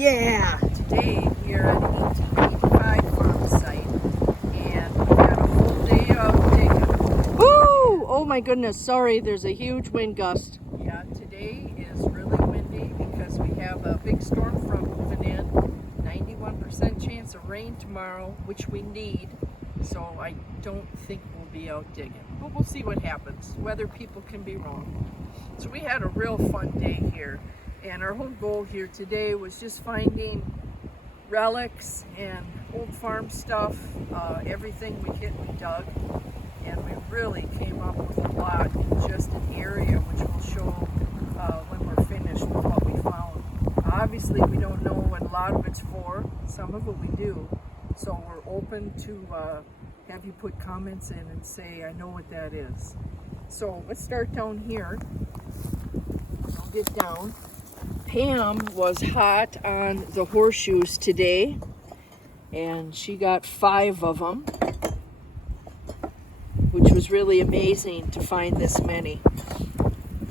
Yeah! Today we are at 1885 farm site and we had a full day of digging. Woo! Oh my goodness, sorry, there's a huge wind gust. Yeah, today is really windy because we have a big storm front moving in. 91% chance of rain tomorrow, which we need. So I don't think we'll be out digging. But we'll see what happens. Weather people can be wrong. So we had a real fun day here. And our whole goal here today was just finding relics and old farm stuff. Everything we hit, we dug. And we really came up with a lot in just an area, which we'll show when we're finished with what we found. Obviously, we don't know what a lot of it's for. Some of it we do. So we're open to have you put comments in and say, I know what that is. So let's start down here. I'll get down. Pam was hot on the horseshoes today, and she got 5 of them, which was really amazing to find this many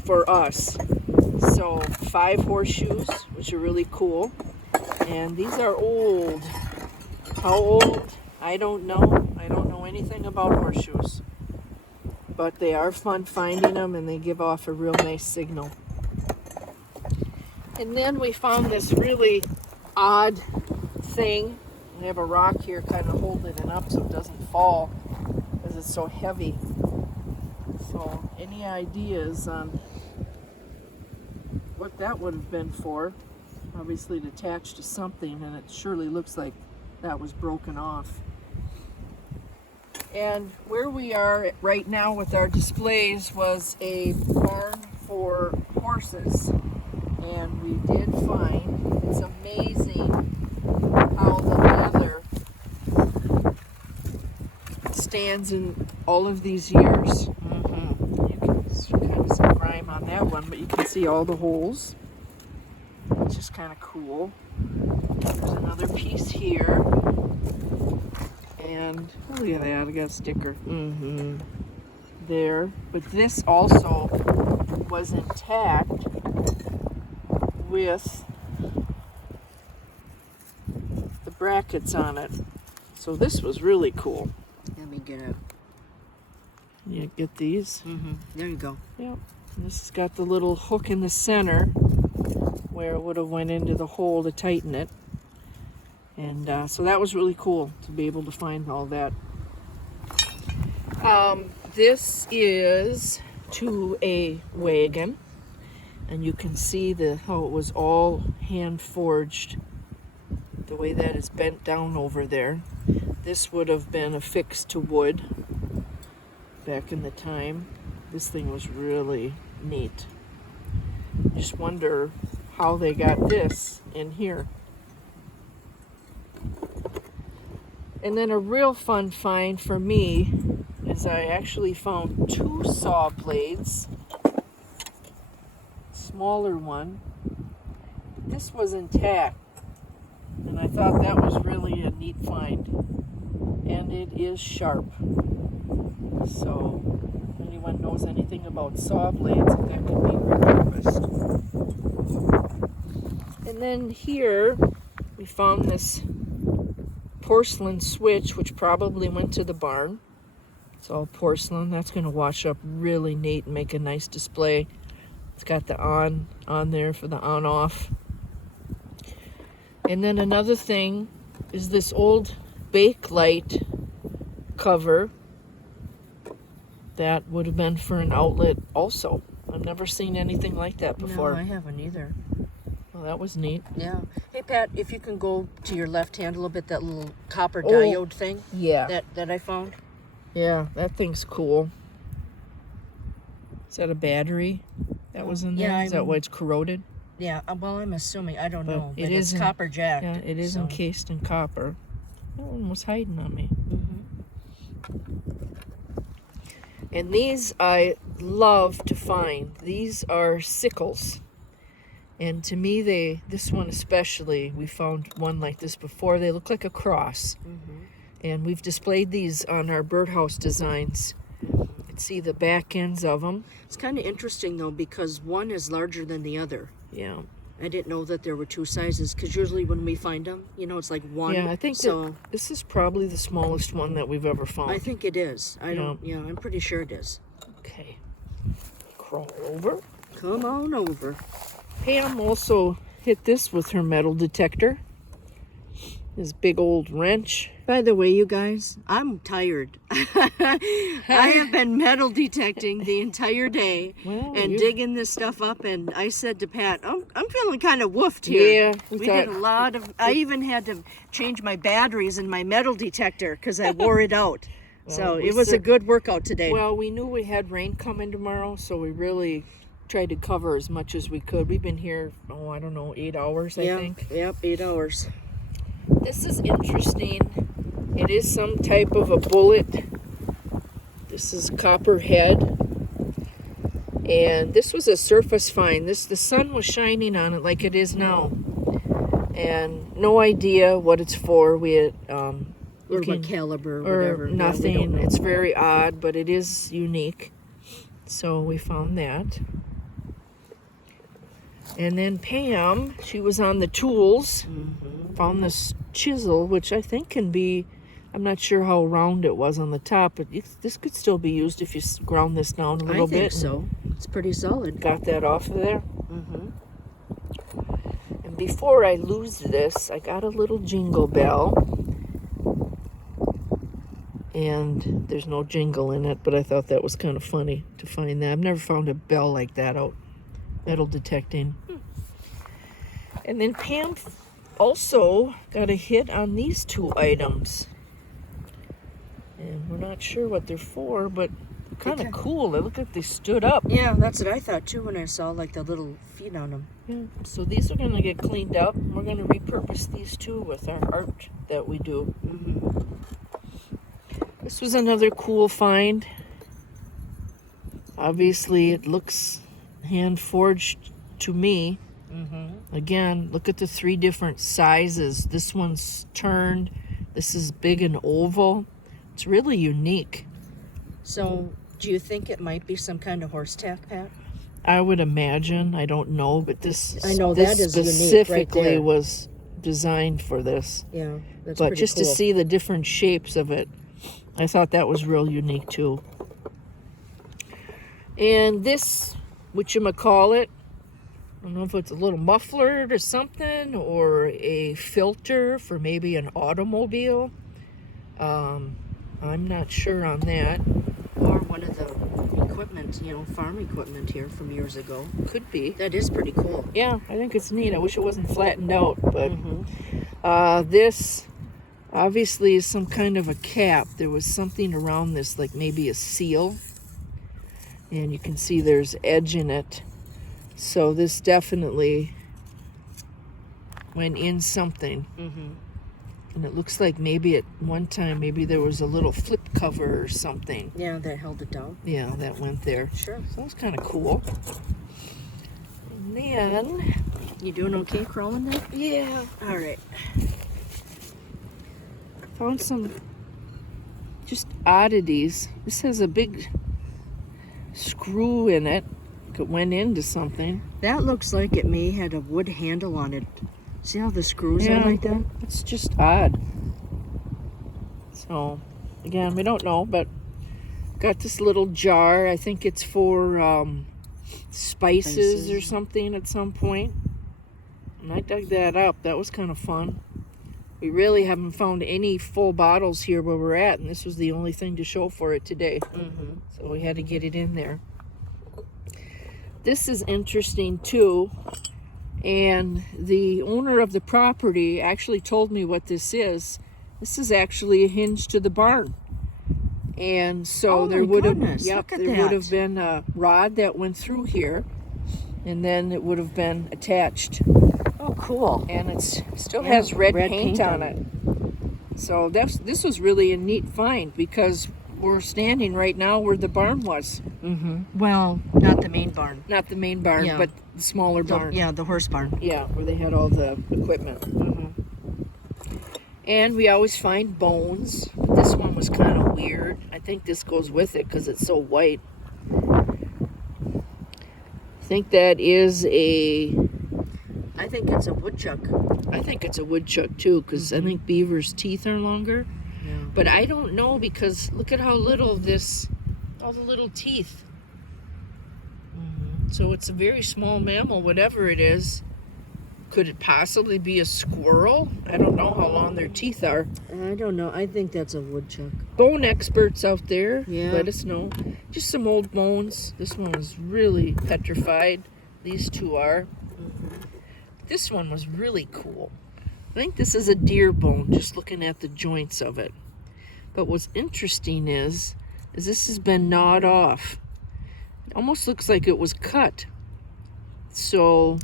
for us. So 5 horseshoes, which are really cool, and these are old. How old? I don't know. I don't know anything about horseshoes, but they are fun finding them, and they give off a real nice signal. And then we found this really odd thing. We have a rock here kind of holding it up so it doesn't fall because it's so heavy. So any ideas on what that would have been for? Obviously it attached to something, and it surely looks like that was broken off. And where we are right now with our displays was a barn for horses. And we did find, it's amazing how the leather stands in all of these years. You can see kind of some grime on that one, but you can see all the holes, which is kind of cool. There's another piece here. And look at that, I got a sticker. There. But this also was intact with the brackets on it. So this was really cool. Let me get it. You get these? There you go. Yep. And this has got the little hook in the center where it would have went into the hole to tighten it. And so that was really cool to be able to find all that. This is to a wagon. And you can see how it was all hand forged, the way that is bent down over there. This would have been affixed to wood back in the time. This thing was really neat. Just wonder how they got this in here. And then a real fun find for me is I actually found 2 saw blades. Smaller one. This was intact, and I thought that was really a neat find, and it is sharp. So if anyone knows anything about saw blades, that can be repurposed. And then here we found this porcelain switch, which probably went to the barn. It's all porcelain. That's going to wash up really neat and make a nice display. It's got the on there for the on-off. And then another thing is this old Bakelite cover that would have been for an outlet also. I've never seen anything like that before. No, I haven't either. Well, that was neat. Yeah. Hey, Pat, if you can go to your left hand a little bit, that little copper diode thing Yeah. that I found. Yeah, that thing's cool. Is that a battery that was in there? Yeah, Is that why it's corroded? Yeah, well, I'm assuming. I don't But know. But it it's isn't- copper jacked. Yeah, it is so. encased in copper. That one was hiding on me. And these I love to find. These are sickles. And to me, this one especially, we found one like this before. They look like a cross. And we've displayed these on our birdhouse designs. You can see the back ends of them. It's kind of interesting, though, because one is larger than the other. Yeah. I didn't know that there were two sizes, because usually when we find them, you know, it's like one. Yeah, I think so. this is probably the smallest one that we've ever found. I think it is. I'm pretty sure it is. Okay. Crawl over. Come on over. Pam also hit this with her metal detector. This big old wrench. By the way, you guys, I'm tired. I have been metal detecting the entire day and digging this stuff up. And I said to Pat, I'm feeling kind of woofed here. Yeah, we did a lot of. I even had to change my batteries in my metal detector because I wore it out. Well, so it was a good workout today. Well, we knew we had rain coming tomorrow, so we really tried to cover as much as we could. We've been here, 8 hours, I think. Yep, 8 hours. This is interesting. It is some type of a bullet. This is copperhead. And this was a surface find. The sun was shining on it like it is now. And no idea what it's for. We had or what caliber, whatever. Or nothing. It's very odd, but it is unique. So we found that. And then Pam, she was on the tools, found this chisel, which I think can be, I'm not sure how round it was on the top, but this could still be used if you ground this down a little bit. I think so. It's pretty solid. Got that off of there. And before I lose this, I got a little jingle bell. And there's no jingle in it, but I thought that was kind of funny to find that. I've never found a bell like that out metal detecting. And then Pam also got a hit on these two items. And we're not sure what they're for, but kind of cool. They look like they stood up. Yeah, that's what I thought too when I saw like the little feet on them. Yeah. So these are going to get cleaned up. We're going to repurpose these two with our art that we do. This was another cool find. Obviously, it looks hand forged to me. Again, look at the 3 different sizes. This one's turned. This is big and oval. It's really unique. So, do you think it might be some kind of horse tack, Pat? I would imagine. I don't know, but this I know this that is specifically unique right was designed for this. Yeah, that's but pretty just cool. to see the different shapes of it, I thought that was real unique too. And this, whatchamacallit, I don't know if it's a little muffler or something, or a filter for maybe an automobile. I'm not sure on that. Or one of the equipment, farm equipment here from years ago. Could be. That is pretty cool. Yeah, I think it's neat. I wish it wasn't flattened out, but this obviously is some kind of a cap. There was something around this, like maybe a seal. And you can see there's edge in it. So this definitely went in something. And it looks like maybe at one time, maybe there was a little flip cover or something. Yeah, that held it down. Yeah, that went there. Sure. So that's kind of cool. And then... You doing okay crawling there? Yeah. All right. Found some just oddities. This has a big screw in it. It went into something. That looks like it may had a wood handle on it. See how the screws are like that? It's just odd. So, again, we don't know, but got this little jar. I think it's for spices or something at some point. And I dug that up. That was kind of fun. We really haven't found any full bottles here where we're at, and this was the only thing to show for it today. So we had to get it in there. This is interesting too, and the owner of the property actually told me what this is. This is actually a hinge to the barn. And so there would have been a rod that went through here, and then it would have been attached. Oh, cool. And it still has red paint on it. So this was really a neat find, because we're standing right now where the barn was. Well, not the main barn. Not the main barn, but the smaller barn. Yeah, the horse barn. Yeah, where they had all the equipment. And we always find bones. This one was kind of weird. I think this goes with it because it's so white. I think that is a I think it's a woodchuck. I think it's a woodchuck too, because I think beaver's teeth are longer. Yeah. But I don't know, because look at how little all the little teeth. So it's a very small mammal, whatever it is. Could it possibly be a squirrel? I don't know how long their teeth are. I don't know. I think that's a woodchuck. Bone experts out there, Yeah. let us know. Just some old bones. This one was really petrified. These two are. This one was really cool. I think this is a deer bone, just looking at the joints of it. But what's interesting is this has been gnawed off. It almost looks like it was cut. So,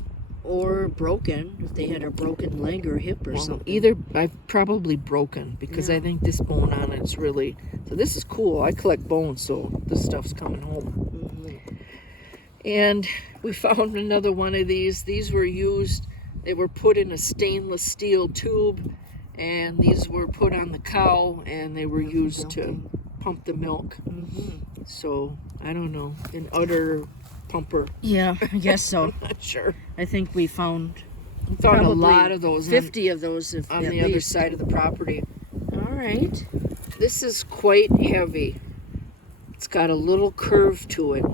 Or broken, if they had a broken leg or hip or something. either I've probably broken, because I think this bone on it's really. So this is cool. I collect bones, so this stuff's coming home. And we found another one of these. These were used. They were put in a stainless steel tube, and these were put on the cow, and they were used to pump the milk. So I don't know, an udder pumper. Yeah, I guess so. Not sure. I think we found We found a probably lot of those 50 of those on the other side of the property. All right. This is quite heavy. It's got a little curve to it,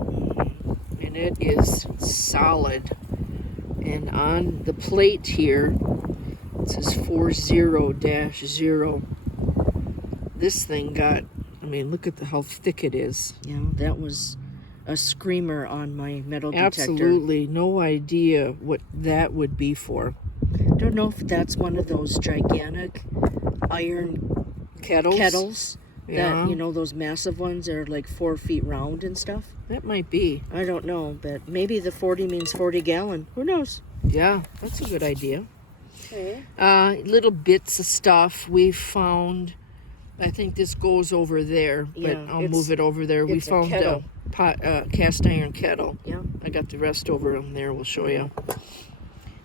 and it is solid. And on the plate here, it says 40-0. This thing got, I mean, look at how thick it is. Yeah, that was a screamer on my metal detector. Absolutely no idea what that would be for. Don't know if that's one of those gigantic iron kettles Yeah. that, those massive ones that are like 4 feet round and stuff. That might be. I don't know, but maybe the 40 means 40 gallon. Who knows? Yeah, that's a good idea. Okay. Little bits of stuff we found. I think this goes over there, but Yeah, I'll move it over there. We it's a found kettle. Cast iron kettle. Yeah. I got the rest over there. We'll show you.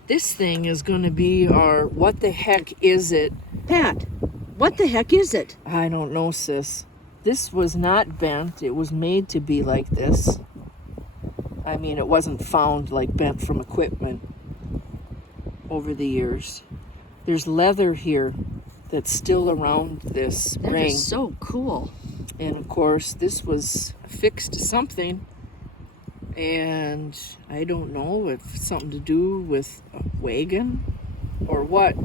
This thing is going to be our what the heck is it? Pat, what the heck is it? I don't know, sis. This was not bent. It was made to be like this. I mean, it wasn't found like bent from equipment over the years. There's leather here that's still around this That ring. is so cool. And of course, this was affixed to something. And I don't know if it's something to do with a wagon or what.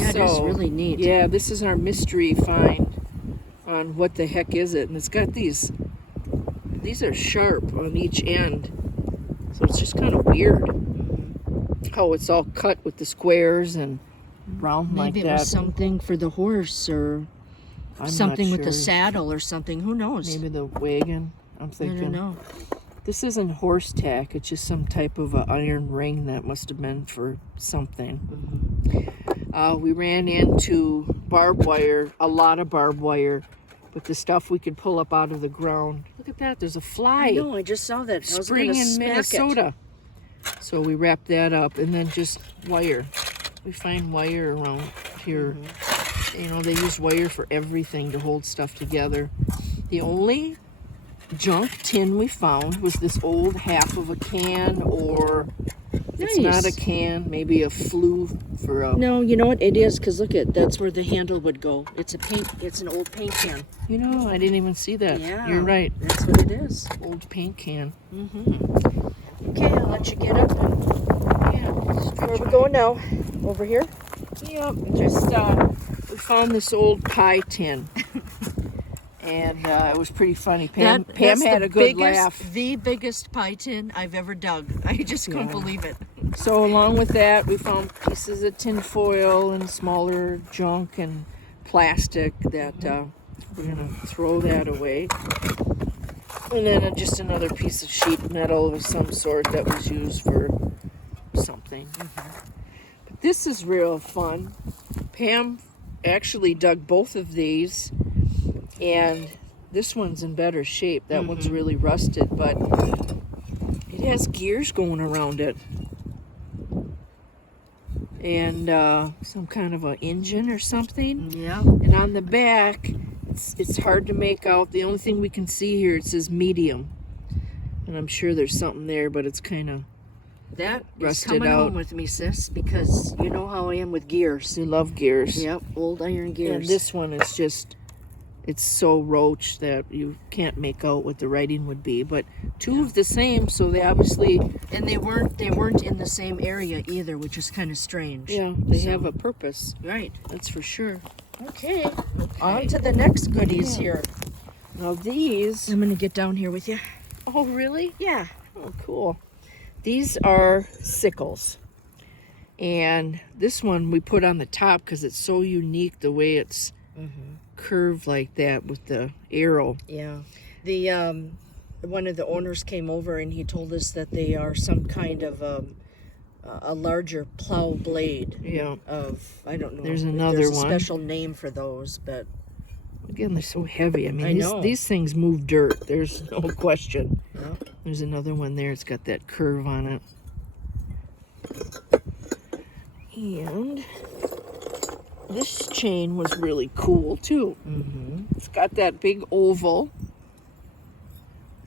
That is really neat. Yeah, this is our mystery find on what the heck is it. And it's got these are sharp on each end. So it's just kind of weird how it's all cut with the squares and round Maybe like that. it was something for the horse or I'm something not with the sure. saddle or something. Who knows? Maybe the wagon. I'm I thinking. don't know. This isn't horse tack. It's just some type of a iron ring that must have been for something. We ran into barbed wire, a lot of barbed wire, but the stuff we could pull up out of the ground. Look at that. There's a fly. I know, I just saw that. I was Spring gonna in smack Minnesota. So we wrapped that up, and then just wire. We find wire around here. They use wire for everything to hold stuff together. The only junk tin we found was this old half of a can, or it's not a Nice. can, maybe a flue for a. No, you know what? It is, because look at that's where the handle would go. It's an old paint can. I didn't even see that. Yeah. You're right. That's what it is. Old paint can. Okay, I'll let you get up. Yeah. Where are we going now? Over here? Yep. Just we found this old pie tin. And it was pretty funny. Pam That's had the a good biggest, laugh. The biggest pie tin I've ever dug. I just couldn't believe it. So along with that, we found pieces of tin foil and smaller junk and plastic that we're gonna throw that away. And then just another piece of sheet metal of some sort that was used for something. But this is real fun. Pam actually dug both of these, and this one's in better shape. That one's really rusted, but it has gears going around it. And some kind of an engine or something. Yeah. And on the back, it's hard to make out. The only thing we can see here, it says medium. And I'm sure there's something there, but it's kind of That is rusted coming out. home with me, sis, because you know how I am with gears. You love gears. Yep, old iron gears. And this one is just, it's so roached that you can't make out what the writing would be. But two of the same, so they obviously, and they weren't in the same area either, which is kind of strange. yeah, they So- have a purpose. Right. That's for sure. Okay. On to the next goodies Yeah. here. Now these, I'm gonna get down here with you. oh really? Yeah. Oh, cool. These are sickles. And this one we put on the top because it's so unique the way it's curved like that with the arrow. Yeah. The one of the owners came over and he told us that they are some kind of a larger plow blade. Yeah. Of I don't know. There's if another there's a one. special name for those, but Again, they're so heavy. I mean, I know. these things move dirt. There's no question. yeah. There's another one there. It's got that curve on it. And this chain was really cool too. It's got that big oval.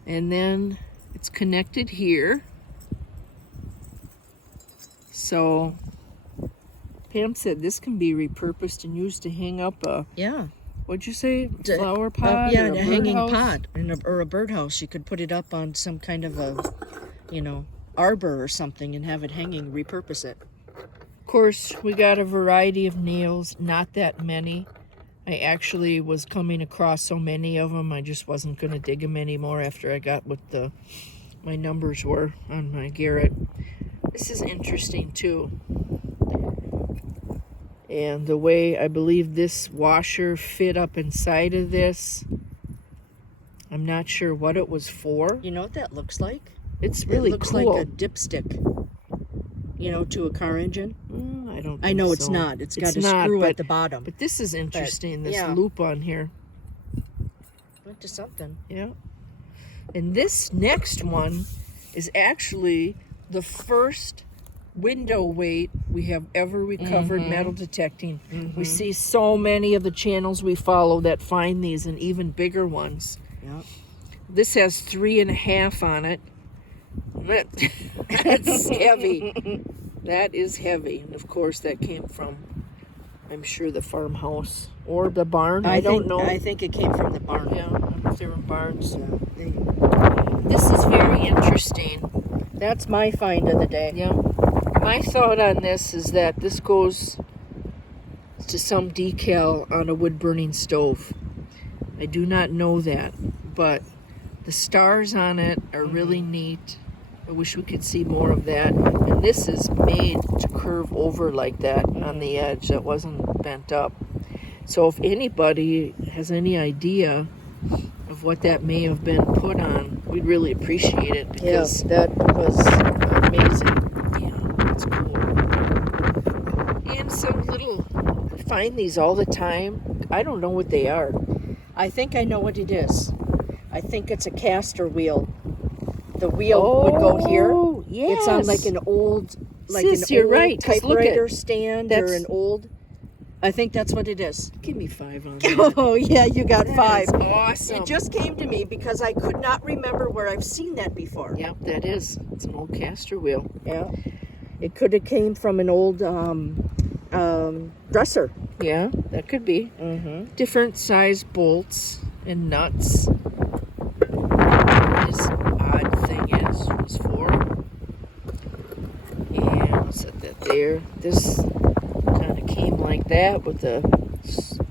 And then it's connected here. So Pam said this can be repurposed and used to hang up a, Yeah. what'd you say, To- flower pot? yeah, or a hanging birdhouse? pot or a birdhouse. You could put it up on some kind of a, arbor or something and have it hanging. Repurpose it. Of course, we got a variety of nails, not that many. I actually was coming across so many of them, I just wasn't going to dig them anymore after I got what my numbers were on my Garrett. This is interesting too. And the way I believe this washer fit up inside of this, I'm not sure what it was for. You know what that looks like? It's really it looks cool. like a dipstick. To a car engine. I don't. I think know it's so. not. It's got a not, screw but, at the bottom. But this is interesting. This yeah. loop on here. Went to something. Yeah. And this next one is actually the first window weight we have ever recovered metal detecting. We see so many of the channels we follow that find these and even bigger ones. Yeah. This has 3.5 on it. That's heavy. That is heavy. And of course that came from, I'm sure, the farmhouse or the barn. I don't know. I think it came from the barn. Yeah, I don't know if they were barns. Yeah. This is very interesting. That's my find of the day. Yeah. My thought on this is that this goes to some decal on a wood-burning stove. I do not know that, but the stars on it are really neat. I wish we could see more of that. And this is made to curve over like that on the edge. That wasn't bent up. So if anybody has any idea of what that may have been put on, we'd really appreciate it, because Yes, that was amazing. yeah, it's cool. And some little, I find these all the time. I don't know what they are. I think I know what it is. I think it's a caster wheel. The wheel would go here. Yes. It's on like an old, Sis, you're right, 'cause look at- typewriter stand or that's- an old. I think that's what it is. Give me 5 on that. Oh yeah, you got That 5. is awesome. It just came to me because I could not remember where I've seen that before. Yep, that is. It's an old caster wheel. Yeah. It could have came from an old dresser. Yeah, that could be. Mm-hmm. Different size bolts and nuts. This odd thing is for. And I'll set that there. This kind of came like that with a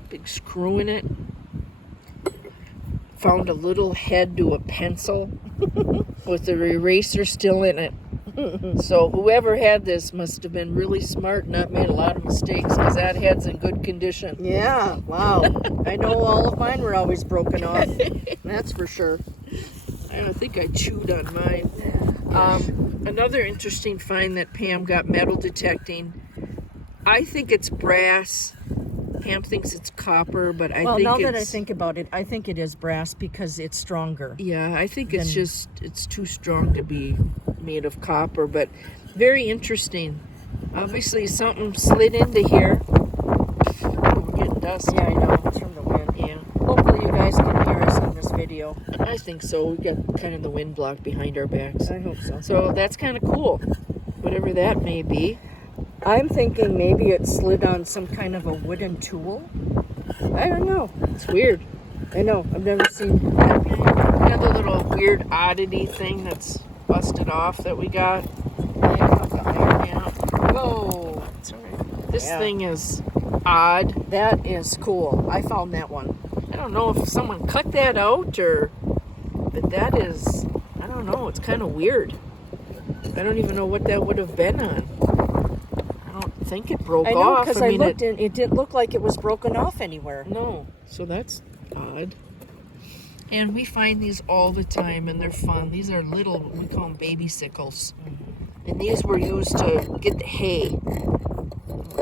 big screw in it. Found a little head to a pencil with the eraser still in it. So whoever had this must have been really smart and not made a lot of mistakes, because that head's in good condition. Yeah, wow. I know all of mine were always broken off. That's for sure. I don't think I chewed on mine. Another interesting find that Pam got metal detecting. I think it's brass. Pam thinks it's copper, but I think now it's... that I think about it, I think it is brass because it's stronger. Yeah, I think it's Then- just, it's too strong to be made of copper, but very interesting. Obviously something slid into here. Oh, we're getting dust. Yeah, I know. It's from the wind. Yeah, Hopefully you guys can hear us on this video. I think so. We got kind of the wind block behind our backs. I hope so. So that's kind of cool. whatever that may be. I'm thinking maybe it slid on some kind of a wooden tool. I don't know. It's weird. I know. I've never seen that before. Another little weird oddity thing that's busted off that we got. Yeah. Whoa. It's all right. This Yeah. thing is odd. That is cool. I found that one. I don't know if someone cut that out or, but that is, I don't know. It's kind of weird. I don't even know what that would have been on. I don't think it broke I know, off. because I looked and it didn't look like it was broken off anywhere. No, so that's odd. And we find these all the time, and they're fun. These are little, we call them baby sickles. And these were used to get the hay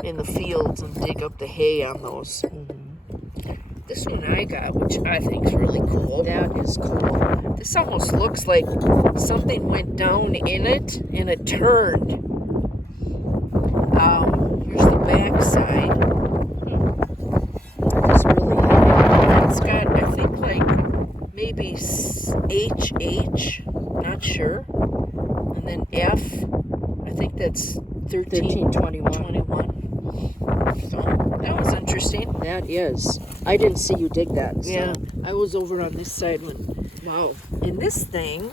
in the fields and dig up the hay on those. This one I got, which I think is really cool. That is cool. This almost looks like something went down in it and it turned. Here's the back side. It's really neat. It's got, I think, like maybe HH, not sure. And then F, I think that's 1321. 21. So that was interesting. That is. I didn't see you dig that. So. Yeah, I was over on this side when, wow. And this thing